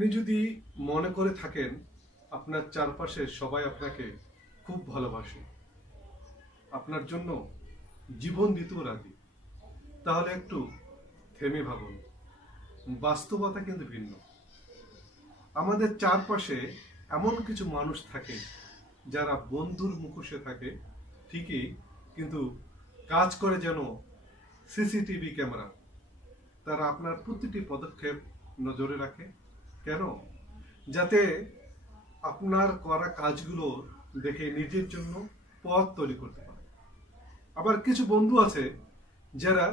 আপনি যদি মনে করে থাকেন আপনার চারপাশে সবাই আপনাকে খুব ভালোবাসে, আপনার জন্য জীবন দিতেও রাজি, তাহলে একটু থেমে ভাবুন। বাস্তবতা কিন্তু ভিন্ন। আমাদের চারপাশে এমন কিছু মানুষ থাকে যারা বন্ধুর মুখোশে থাকে ঠিকই, কিন্তু কাজ করে যেন সিসিটিভি ক্যামেরা। তারা আপনার প্রতিটি পদক্ষেপ নজরে রাখে। কেন? যাতে আপনার করা কাজগুলো দেখে নিজের জন্য পথ তৈরি করতে পারে। আবার কিছু বন্ধু আছে যারা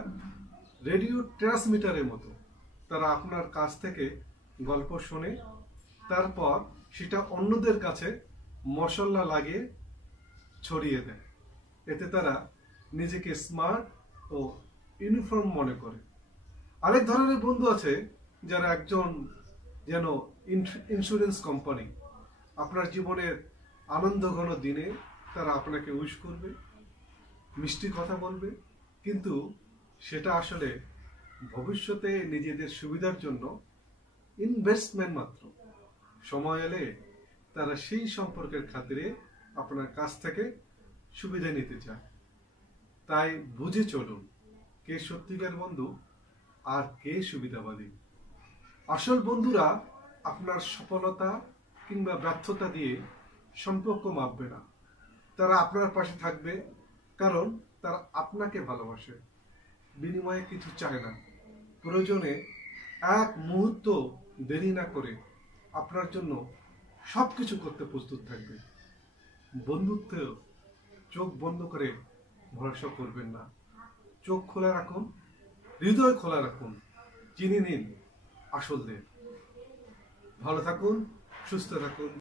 রেডিও ট্রান্সমিটারের মতো। তারা আপনার কাছ থেকে গল্প শোনে, তারপর সেটা অন্যদের কাছে মশলা লাগিয়ে ছড়িয়ে দেয়। এতে তারা নিজেকে স্মার্ট ও ইউনিফর্ম মনে করে। আরেক ধরনের বন্ধু আছে যারা একজন যেন ইন্স্যুরেন্স কোম্পানি। আপনার জীবনের আনন্দ ঘন দিনে তারা আপনাকে উইশ করবে, মিষ্টি কথা বলবে, কিন্তু সেটা আসলে ভবিষ্যতে নিজেদের সুবিধার জন্য ইনভেস্টমেন্ট মাত্র। সময় এলে তারা সেই সম্পর্কের খাতিরে আপনার কাছ থেকে সুবিধা নিতে চায়। তাই বুঝে চলুন কে সত্যিকার বন্ধু আর কে সুবিধাবাদী। আসল বন্ধুরা আপনার সফলতা কিংবা ব্যর্থতা দিয়ে সম্পর্ক মাপবে না। তারা আপনার পাশে থাকবে কারণ তারা আপনাকে ভালোবাসে, বিনিময়ে কিছু চায় না। প্রয়োজনে এক মুহূর্ত দেরি না করে আপনার জন্য সবকিছু করতে প্রস্তুত থাকবে। বন্ধুত্ব চোখ বন্ধ করে ভরসা করবেন না। চোখ খোলা রাখুন, হৃদয় খোলা রাখুন, চিনে নিন আসলদের। ভালো থাকুন, সুস্থ থাকুন।